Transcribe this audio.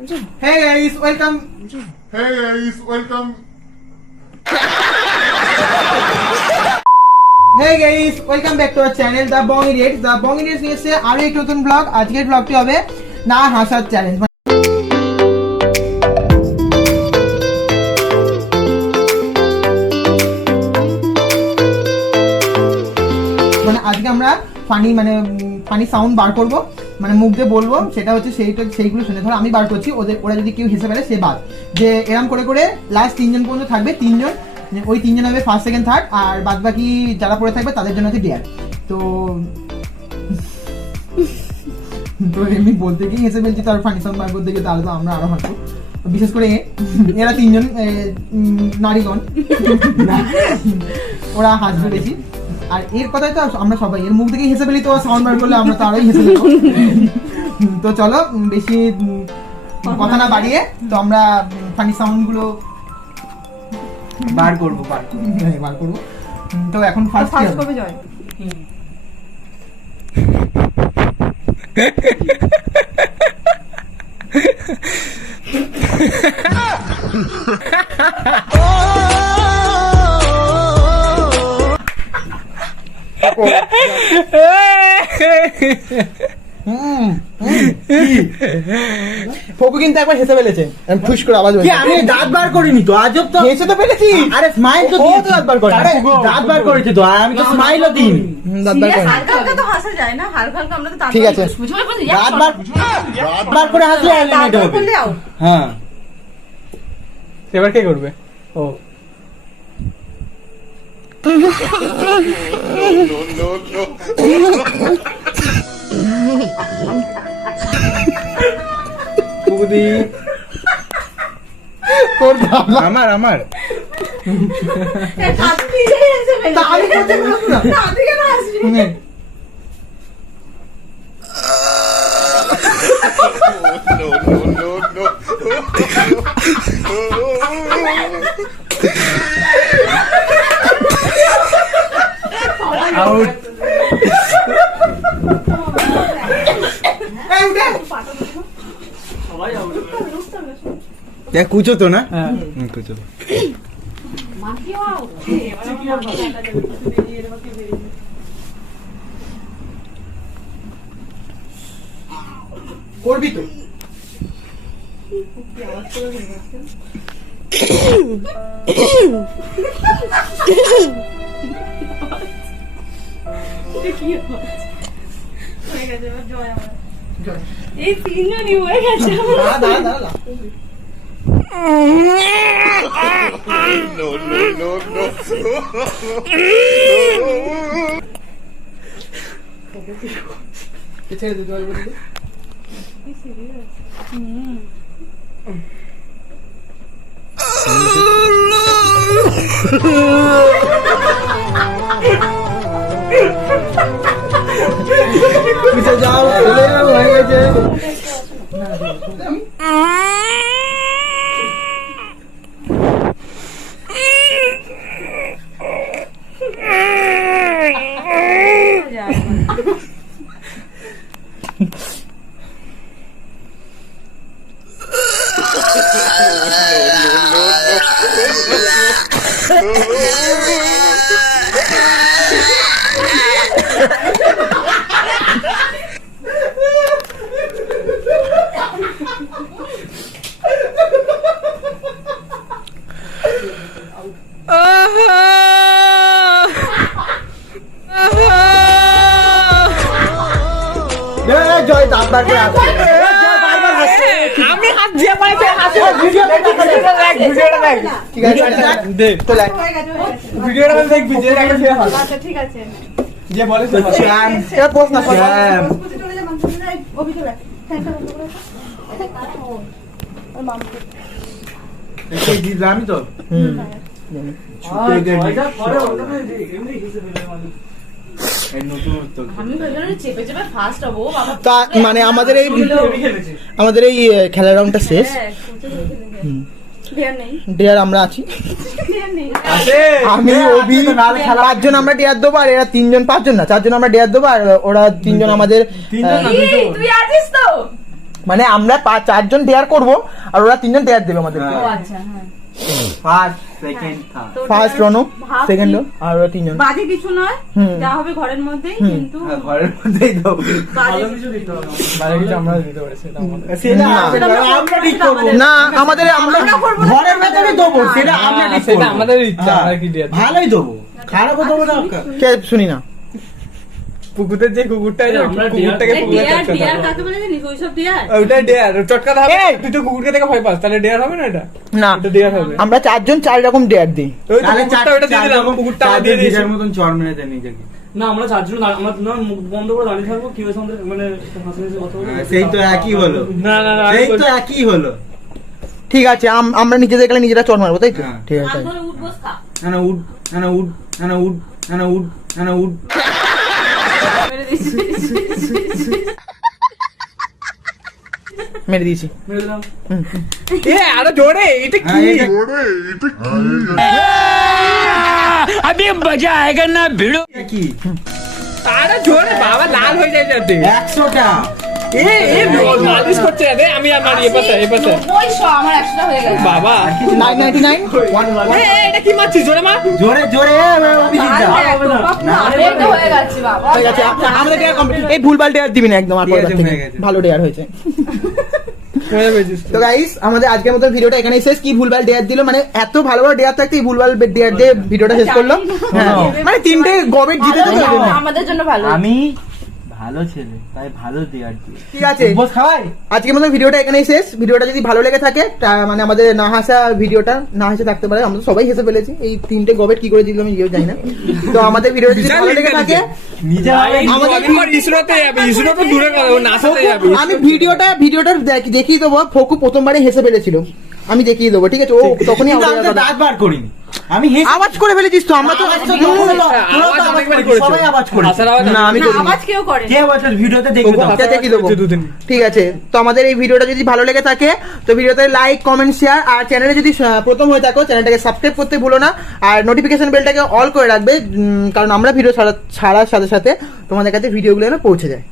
Hey guys, welcome. Hey guys, welcome. Hey guys, welcome back to our channel The BONG Idiots. The BONG Idiots নিয়ে এসেছে আরো একটা নতুন blog. আজকের ব্লগটি হবে না হাসার চ্যালেঞ্জ। মানে আজকে আমরা ফানি সাউন্ড বার করব, মানে মুখ দিয়ে বলবো, সেটা হচ্ছে সেইগুলো শুনে। ধরো আমি বার করছি, ওরা যদি কেউ হেসে ফেলে সে বাদ। যে এরকম করে করে লাস্ট 3 জন পর্যন্ত থাকবে, 3 জন, ওই 3 জন হবে ফার্স্ট সেকেন্ড থার্ড, আর বাদ বাকি যারা পড়ে থাকবে তাদের জন্য হচ্ছে ডিয়ার। তো এমনি বলতে গিয়ে হেসে ফেলছি, তার ফানি সাউন্ড বার করতে গিয়ে, তাহলে তো আমরা আরো হাসবো। বিশেষ করে এরা 3 জন নারীগণ, ওরা হাসবে বেশি। আর এর কথাই তো আমরা সবাই এর মুখ থেকে হেসে ফেলি, তো সাউন্ড বার করলে আমরা তো আরোই হেসে ফেলবো। তো চলো বেশি কথা না বাড়িয়ে তো আমরা ফানি সাউন্ড গুলো বার করবো। তো এখন ফার্স্ট করবে জয়। ফকু কিন্তু একবার হেসে ফেলেছে, ফুস করে আওয়াজ হয়েছে। আমি দাঁত বার করিনি তো, আজব তো। হেসে তো ফেলেছি। আরে স্মাইল তো দিয়েছি, দাঁত বার করে। দাঁত বার করেছি তো, আমি তো স্মাইলও দিইনি। দাঁত বার করে হালকা হালকা তো হাসা যায় না, হালকা হালকা আমরা তো দাঁত ঠিক আছে। দাঁত বার করে হাসলে এলিমিনেট হবে। হ্যাঁ, এবার কে করবে? ও No, no, no. কুকুদি আমার No, no, no, no. Out. দেখ কুচো তো না, কুচো তো। করবি তো? এই 3 জনই হয়ে গেছে। দাঁড়া No, no, no, no. ছেড়ে দে, জল বলে দে। পিছে যাও, চলে যাও, হয়ে গেছে। জয় দাঁত বার করে আসছে। আমি হাত দিয়ে পাইতে হাসি। ভিডিওটা দেখ। ঠিক আছে, দেখ তো লাইক। ভিডিওটা দেখ, ভিডিওটা দেখে হাস। আচ্ছা ঠিক আছে। যে বলে তো শ্যাম, এটা পোস্ট না শ্যাম। চলে যা মানুষ নাই, ওবি চলে। ফ্যানটা বন্ধ করে দাও। ওর মামা এই দিলাম তো। ছুটে গেল। পরে অন্য এমনি হিসেবে ফেলে মানুষ। এই নতুন তো আমি ভেবেছিলাম চেপে চেপে ফার্স্ট হবো বাবা। তা মানে আমাদের এই খেলার রাউন্ডটা শেষ। ডিয়ার আমরা আছি, আমি অভি 5 জন আমরা ডিয়ার দেবো, আর এরা 3 জন 5 জন না 4 জন আমরা ডিয়ার দেবো, আর ওরা 3 জন আমাদের। তুই আছিস তো? মানে আমরা 4জন ডেয়ার করব আর ওরা 3জন ডেয়ার দেবে আমাদের ও আচ্ছা হ্যাঁ ফার্স্ট সেকেন্ড থার্ড তো ফার্স্ট dear রনু ভাব সেকেন্ড কি- আর ওরা 3জন বাজে কিছু নয় হুম। যা হবে ঘরের মধ্যেই কিন্তু ঘরের মধ্যেই দাও বাজে বাইরে কিছু আমরা দিতে পারি সেটা না, আমরা ঠিক করব না আমাদের আমরা করবো না, ঘরের ভেতরে দেবো সেটা আমরা ঠিক করব আমাদের ইচ্ছা, আমরা কি দিয়ে দেব। ভালোই দেবো খারাপও দেবো না কে শুনি না পুকুরের যে কুকুরটা আছে, আমরা কুকুরটাকে deer- পুকুরে ডিয়ার চটকাতে ডিয়ার হবে। কাকে বলে জানিস ওইসব ডিয়ার ওটাই ডেয়ার চটকাতে হবে। এই! তুই তো কুকুরকে দেখে ভয় পাস, তাহলে ডেয়ার হবে না এটা? না এটা ডেয়ার হবে। আমরা 4জন 4 রকম ডেয়ার দিই ওই তো কুকুরটা ওটা দিয়ে দিলাম, কুকুরটা আমরা দিয়ে দিয়েছি। মতন চড় মেরে দেন নিজেকে না আমরা চারজন আমরা না মুখ বন্ধ করে দাঁড়িয়ে থাকবো কি হয়েছে আমাদের মানে হাসাহাসি কথা বলবো সেই তো একই হলো না না না সেই তো একই হলো ঠিক আছে আমরা নিজেদের গেলে নিজেরা চড় মারবো তাই তো হ্যাঁ। ঠিক আছে আর ধরে উঠ বস খা না উড না উড না উড না উড না উড মেরে দিয়েছি মেরে দিয়েছি মেরে দিলাম এ আরো জোরে, এটা কি? কি আরো জোরে, বাবা লাল হয়ে যায় যাতে। 100টা এ মালিশ করছে রে, আমি আমার এই পাশে এই পাশে। 90 আমার 100টা হয়ে গেল বাবা 999 এটা কি মারছিস জোরে মা? জোরে জোরে অভিজিৎ দা এই তো হয়ে গেছে বাবা ঠিক আছে আমাদের ডেয়ার কমপ্লিট এই ভুলভাল ডেয়ার দিবি না একদম আর ঠিক আছে, পরের থেকে হয়ে গেছে। ভালো ডেয়ার হয়েছে মজা পেয়েছিস তো গাইস আমাদের আজকের মতো ভিডিওটা এখানেই শেষ কি ভুলভাল ডেয়ার দিল মানে এত ভালো ভালো ডেয়ার থাকতে এই ভুলভাল ডেয়ার দিয়ে ভিডিওটা শেষ করলো হ্যাঁ মানে 3টে গবেট জিতে তো ভালো, আমাদের জন্য ভালো আমি ভালো ছেলে তাই ভালো দেয়ার দিই ঠিক আছে বস খাওয়াই আজকের মতো ভিডিওটা এখানেই শেষ ভিডিওটা যদি ভালো লেগে থাকে মানে আমাদের না হাসা ভিডিওটা না হেসে থাকতে পারে আমরা তো সবাই হেসে ফেলেছি এই 3টে গবেট কি করে দিল আমি নিজেও জানি না তো আমাদের ভিডিওটা যদি ভালো লেগে থাকে নিজে আমাদের ইসরোতে যাবে, ইসরো তো দূরে কথা, ও নাসাতে যাবে। আমি ভিডিওটা দেখিয়ে দেবো ফোকু প্রথমবারে হেসে ফেলেছিল আমি দেখিয়ে দেবো ঠিক আছে ও তখনই কিন্তু আমি আমাদের তো দাঁত বার করিনি আমি আওয়াজ করে ফেলেছিস তো আমরা তো আওয়াজ তো তোমরা আওয়াজ আওয়াজ অনেকবারই করেছো, করেছো। সবাই আওয়াজ করেছে হাসার আওয়াজ না আমি না, করিনি আওয়াজ কেউ করে কে বলছো ভিডিওতে দেখবে তো এটা দেখিয়ে দেবো। দুদিন। ঠিক আছে তো আমাদের এই ভিডিওটা যদি ভালো লেগে থাকে তো ভিডিওতে লাইক কমেন্ট শেয়ার আর চ্যানেলে যদি প্রথম হয়ে থাকো চ্যানেলটাকে সাবস্ক্রাইব করতে ভুলো না আর নোটিফিকেশন বেলটাকে অল করে রাখবে কারণ আমরা ভিডিও ছাড়ার সাথে সাথে তোমাদের কাছে ভিডিওগুলো যেন পৌঁছে যায়